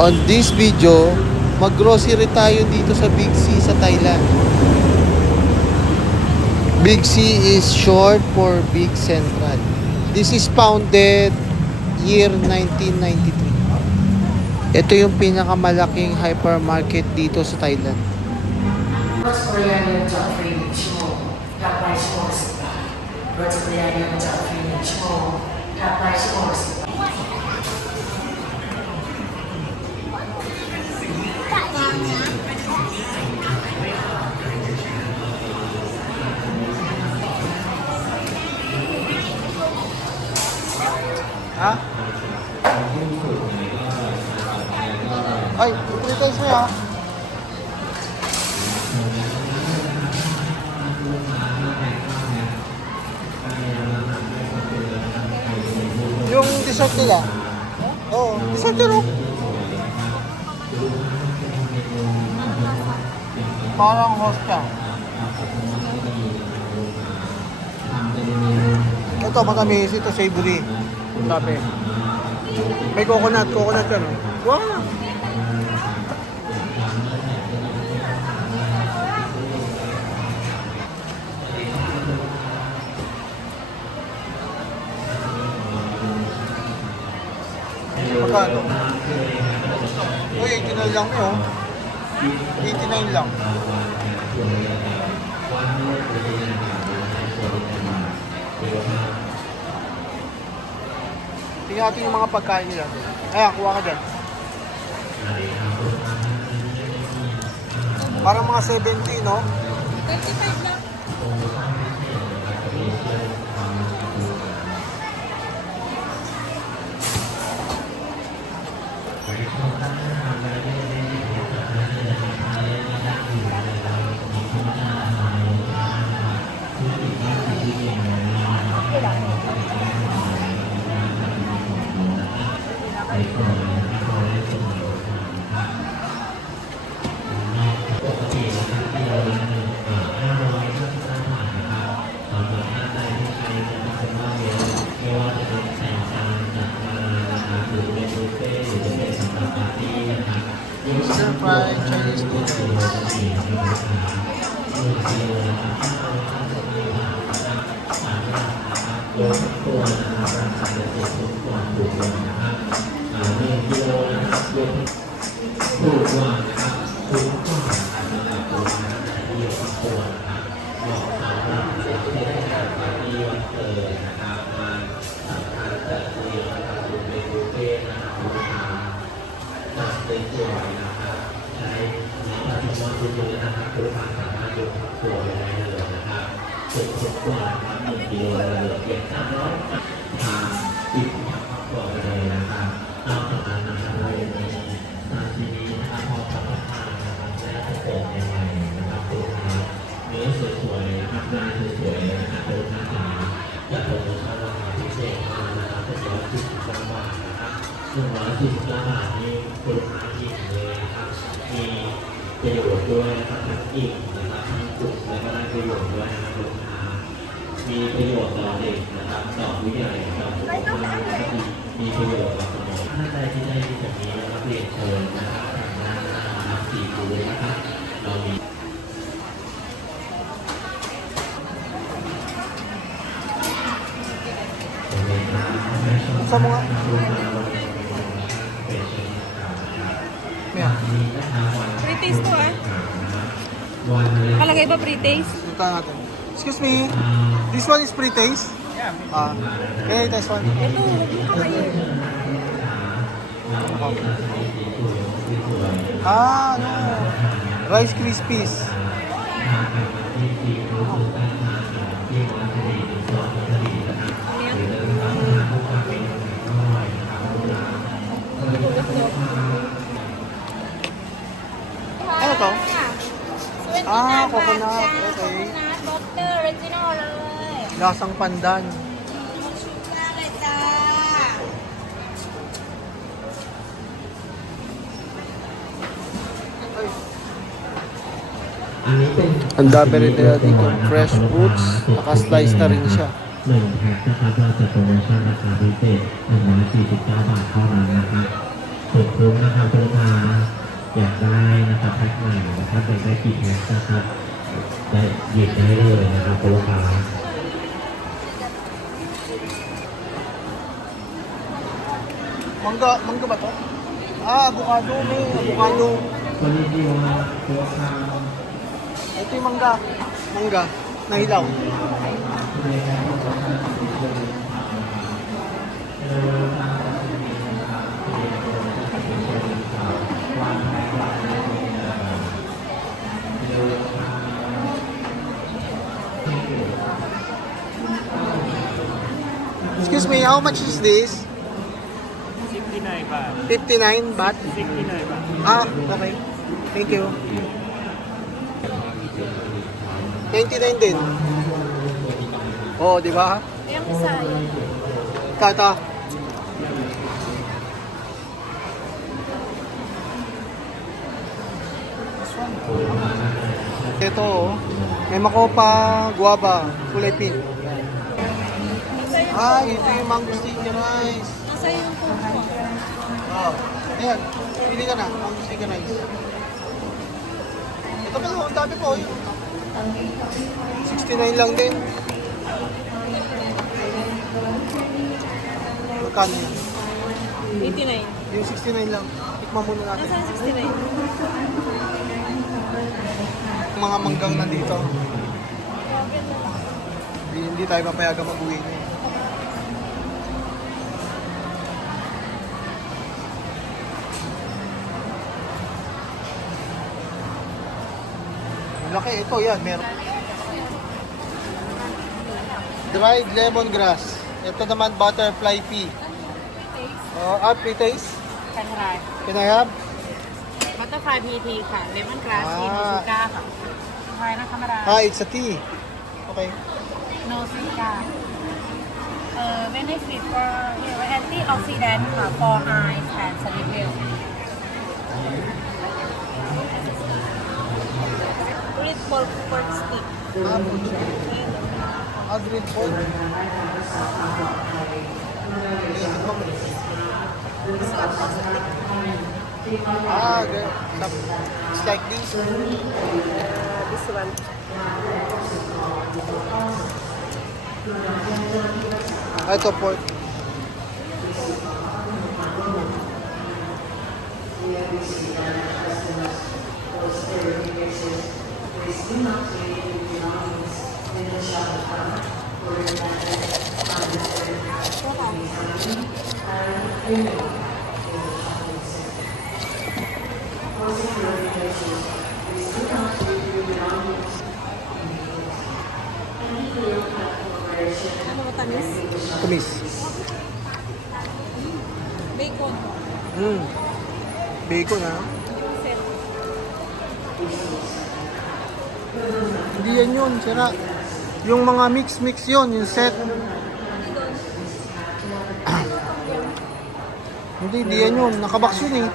On this video, mag-grocery tayo dito sa Big C sa Thailand. Big C is short for Big Central. This is founded year 1993. Ito yung pinakamalaking hypermarket dito sa Thailand. Ha? Ay, details mo ya. Yung dessert nila? Oo, dessert yun oh. Parang hostya. Ito, matamis. Ito, savory. Sabi. May coconut yan oh. Wow! Magkano? Uy, 89 lang yun. 89 lang. Tingnan natin yung mga pagkain nila. Ayan, kuha ka dyan. Parang mga 70, no? 35 lang. Stir-fried Chinese noodles.ประโยชน์ด้วยนะครับทั้งอิ่มนะครับทั้งจุกและก็ได้ประโยชน์ด้วยนะครับลูกค้ามีประโยชน์ต่อเด็กนะครับต่อผู้ใหญ่ต่อสุขภาพแล้วก็มีประโยชน์ต่อสมองท่านใดที่ได้ที่แบบนี้นะครับเรียนเชิญนะครับทางด้านหน้านะครับสี่คูนะครับเรามีSa mga? Yan. Pre-taste to ah. Kalagay ba pre-taste? Ito natin. Excuse me. This one is pre-taste? Yeah. Okay, this one. Ito, huwag mo kakayin. Ano? Rice Krispies. Ano to? Coconut. Okay. Coconut butter, original เลย Lasang pandan. ชุบหน้าเลยจ้า Ang dami rin nila dito. Fresh fruits. Naka-slice na rin siya. 1 แพ็คนะครับเราจะโปรโมชั่นราคาพิเศษ149 บาทเท่านั้นนะครับ ส่วนคุ้มนะครับคุณลูกค้าอยากได้นะครับแพ็คใหม่นะครับเป็นได้กี่แพ็คนะครับได้หยิบได้เลยนะครับคุณลูกค้า Mangga ba to? Ah, avocado may avocado. Konnichiwa, Kuya. Ito yung mangga. Mangga na hilaw. Excuse me, how much is this? 69 baht. 59 baht? 69 baht. Ah, okay. Thank you. 99 din. Oh, di ba? Ayan isa. Tata. Ito, oh. May makopa, guava, kulay pink. Ah, ito yung mango sticky rice. Nasa yung po. Oh, ayan. Pili ka na, mango sticky rice. Ito pa, ang dami po. 69 lang din. Magkano yun? 89. Yung 69 lang. Tikman muna natin. Nasa 69? Mga manggang nandito. Hindi tayo papayagang mag-uwi niya. Laki ito yan, meron. Dried lemongrass. Ito naman butterfly pea. Pre-taste. Can try. Can I have? Butterfly PT ค่ะ Lemon Grass อ่า Tea No Sugar ค่ะทายนะคะมาดาม It's a tea. Okay. No Sugar benefit for antioxidant ค่ะ for eyes and cerebral Green pork stick Green pork. Good. It's like this. This one. Ito pork. Ano matamis? Tumis. Bacon. Bacon ha. Set. Hindi yan yun, sira. Yung mga mix yun, yung set. Hindi yan yun. Nakabox yun eh.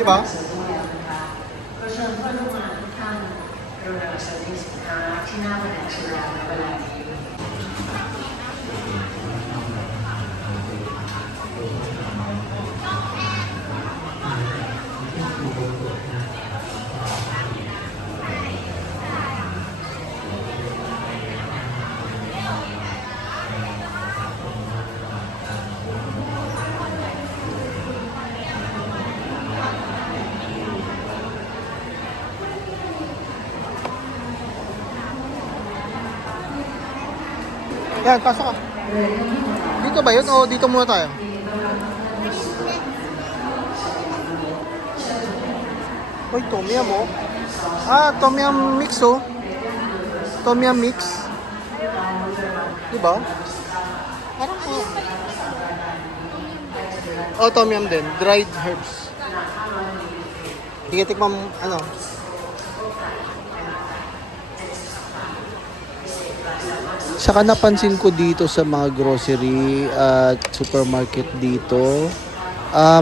Di ba? Yan, pasok ka. Dito ba yun o dito muna tayo? Uy, tom yum oh. Tom yum mix oh. Tom yum mix. Diba? Parang tom yum din. Dried herbs. Sige, tikman mo, ano. Saka napansin ko dito sa mga grocery at supermarket dito,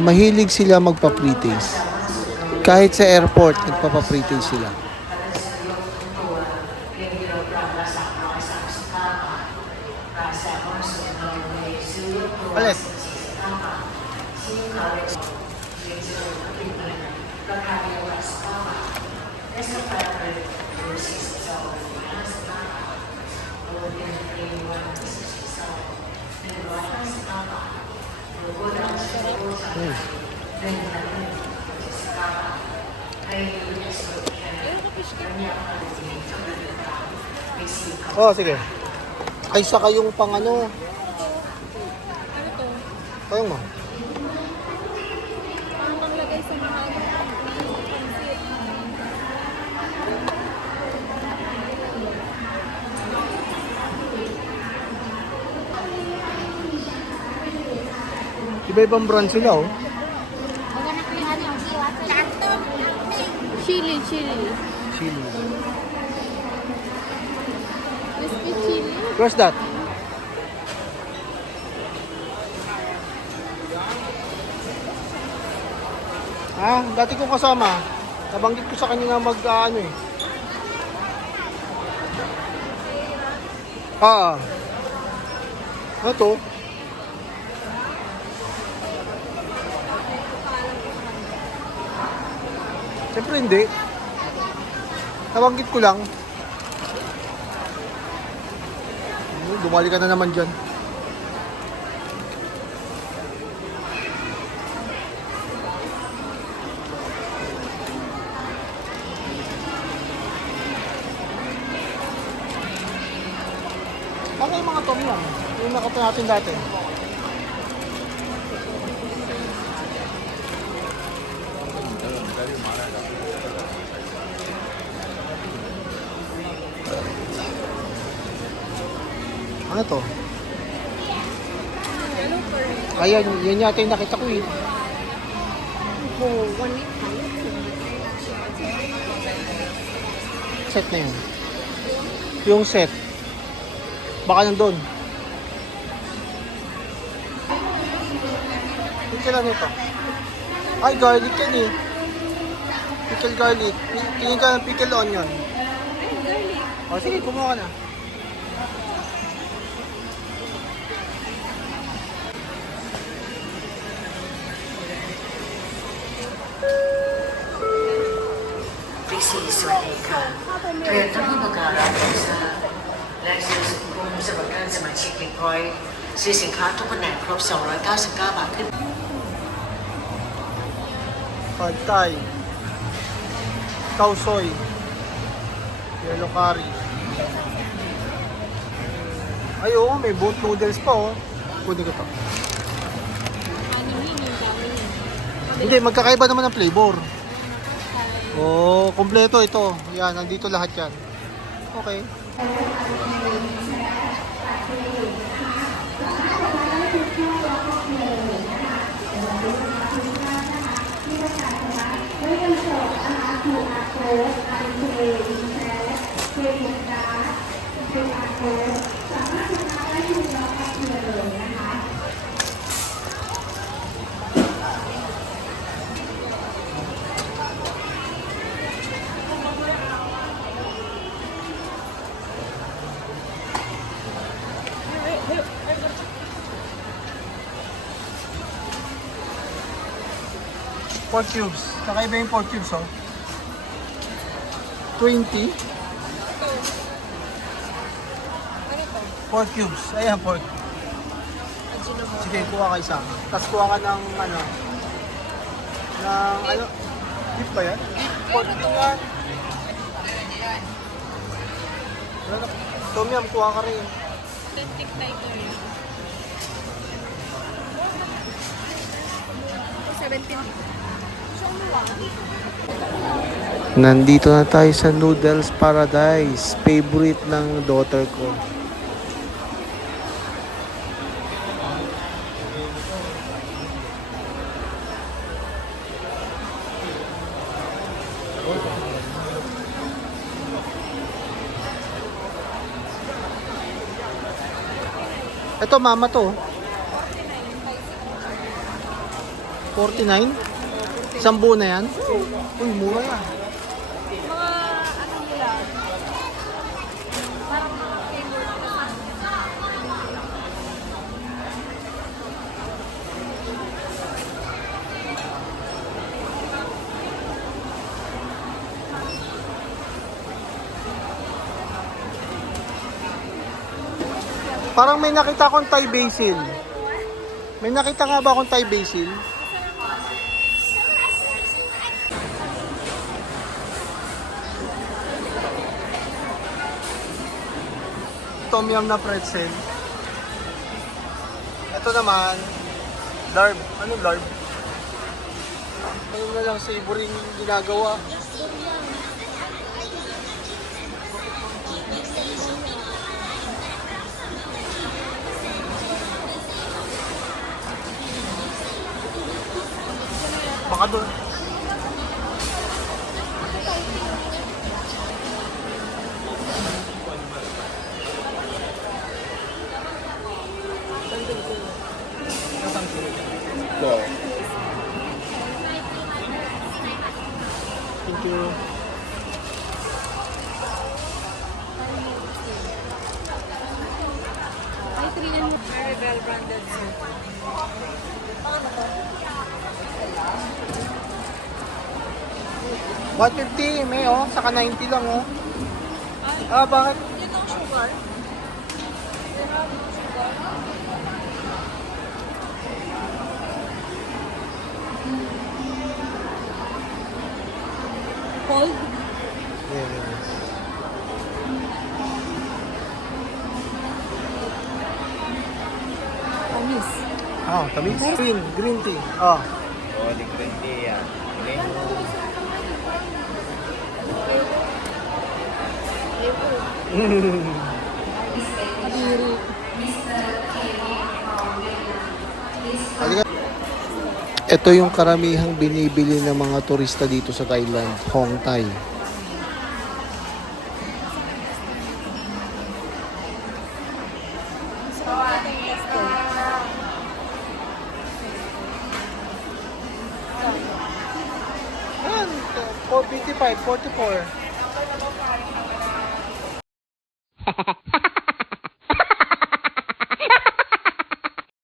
mahilig sila magpa-pre-taste. Kahit sa airport, nagpapa-pre-taste sila. Alis. Oh, sige. Ay, saka yung pang ano. Ano to? Kayong mo. Parang panglagay sa mga pansit. Iba-ibang brand sila, oh. Chili, chili. Chili. Crispy chili. Where's that? Ah, dati kong kasama. Nabanggit ko sa kanya na ano eh. Ah. Ano to? Siyempre hindi. Nabanggit ko lang. Dumali ka na naman dyan. Ano yung mga tom yum? Yung nakita natin dati. Ano to? Ayan, yan yata yung nakita ko eh. Set na yun. Yung set. Baka nandun. Pickle ano to? Ay, garlic yan eh. Pickle garlic. Tingin ka ng pickle onion. O sige, kumuha ka na. Trixie สวัสดีค่ะเรียนท่านผู้ประกาศรับโทรศัพท์และซื้อสินค้าสำหรับการสมาชิก100ซื้อสินค้าทุกแผนกครบ299 บาทขึ้น Pad Thai. Khao soy. Yellow curry. Ay, oo, may boat noodles pa oh. Pwede ko to. Hindi, magkakaiba naman ang flavor. Oh, kompleto ito. Yan, nandito lahat yan. Okay. Pork cubes. Kakaiba yung pork cubes, oh. 20. Pork cubes. Ayan, pork. Sige, kuha ka isa. Tapos kuha ka ng, ano, beef ba yan? Pork din yan. Tom yum, kuha ka rin. Authentic tiger. 17. Nandito na tayo sa Noodles Paradise. Favorite ng daughter ko. Ito mama to. 49? Isang buo na yan? Uy, mura yan. Mga ano nila. Parang mga favorite na Parang may nakita akong Thai basil. May nakita nga ba akong Thai basil? Tom yum na pretzel. Ito naman, larb. Ano larb? Ano na lang savory yung ginagawa. Baka doon. Thank you. Very well branded soup. $150 may oh, saka 90 lang oh. Ah, bakit? Yun ang sugar. Cold? Yes. Tamis. Ah, tamis. Green tea. Ah. Oh, di green tea yan. Ito yung karamihang binibili ng mga turista dito sa Thailand, Hong Thai. Ayan, 455, 44.